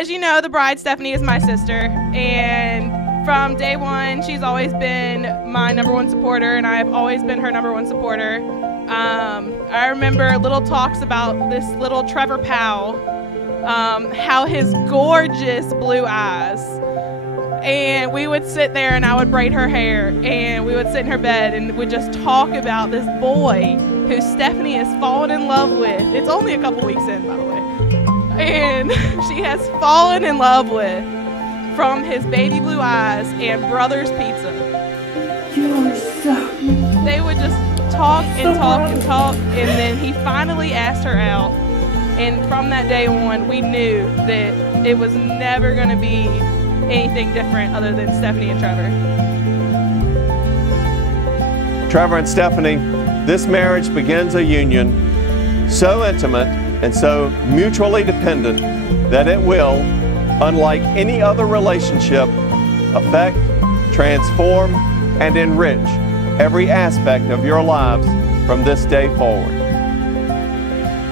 as you know, the bride, Stephany, is my sister, and from day one, she's always been my #1 supporter, and I've always been her #1 supporter. I remember little talks about this little Trevor Powell, how his gorgeous blue eyes, and we would sit there and I would braid her hair, and we would sit in her bed and would just talk about this boy who Stephany has fallen in love with. It's only a couple weeks in, by the way. And she has fallen in love with, from his baby blue eyes and Brothers Pizza. You are so... They would just talk and talk and talk, and then he finally asked her out. And from that day on, we knew that it was never going to be anything different other than Stephany and Trevor. Trevor and Stephany, this marriage begins a union so intimate and so mutually dependent that it will, unlike any other relationship, affect, transform, and enrich every aspect of your lives from this day forward.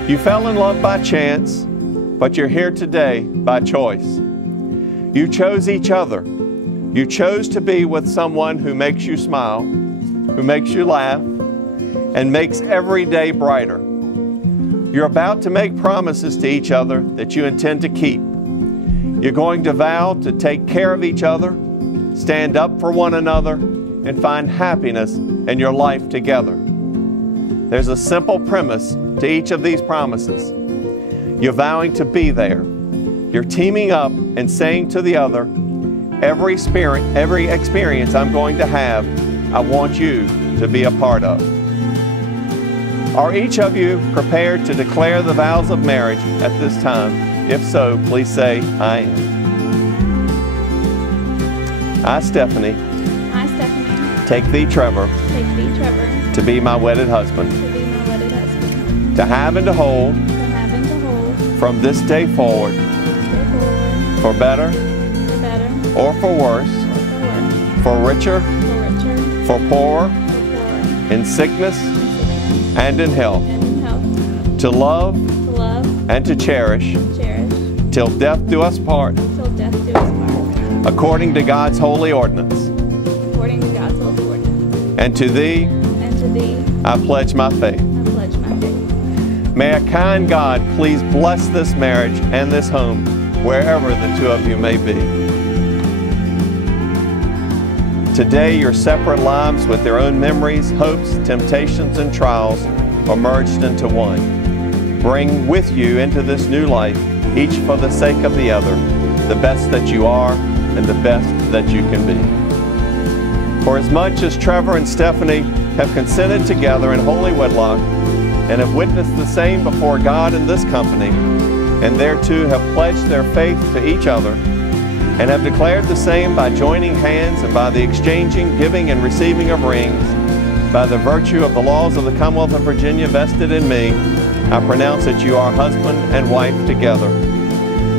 You fell in love by chance, but you're here today by choice. You chose each other. You chose to be with someone who makes you smile, who makes you laugh, and makes every day brighter. You're about to make promises to each other that you intend to keep. You're going to vow to take care of each other, stand up for one another, and find happiness in your life together. There's a simple premise to each of these promises. You're vowing to be there. You're teaming up and saying to the other, every experience I'm going to have, I want you to be a part of. Are each of you prepared to declare the vows of marriage at this time? If so, please say, I am. I, Stephany. I, Stephany. Take thee, Trevor. Take thee, Trevor. To be my wedded husband. To be my wedded husband. To have and to hold. To have and to hold. From this day forward. For better. For better. Or for worse. Or for worse. For richer. For richer. For poorer. For poorer. In sickness. And in health. And in health. To love. To love. And to cherish. And cherish. Till death do us part. Till death do us part. According to God's holy ordinance. According to God's holy ordinance. And to thee. And to thee. I pledge my faith. I pledge my faith. May a kind God please bless this marriage and this home, wherever the two of you may be. Today, your separate lives with their own memories, hopes, temptations, and trials are merged into one. Bring with you into this new life, each for the sake of the other, the best that you are and the best that you can be. For as much as Trevor and Stephany have consented together in holy wedlock and have witnessed the same before God in this company, and thereto have pledged their faith to each other, and have declared the same by joining hands and by the exchanging, giving, and receiving of rings, by the virtue of the laws of the Commonwealth of Virginia vested in me, I pronounce that you are husband and wife together.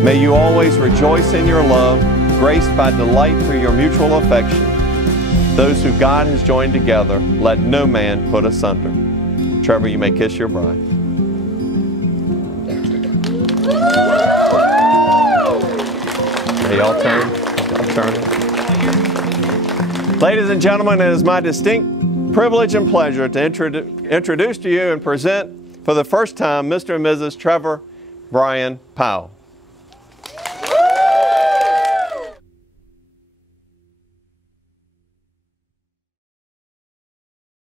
May you always rejoice in your love, graced by delight through your mutual affection. Those who God has joined together, let no man put asunder. Trevor, you may kiss your bride. Hey, y'all turn. Y'all turn. Ladies and gentlemen, it is my distinct privilege and pleasure to introduce to you and present for the first time Mr. and Mrs. Trevor Brian Powell.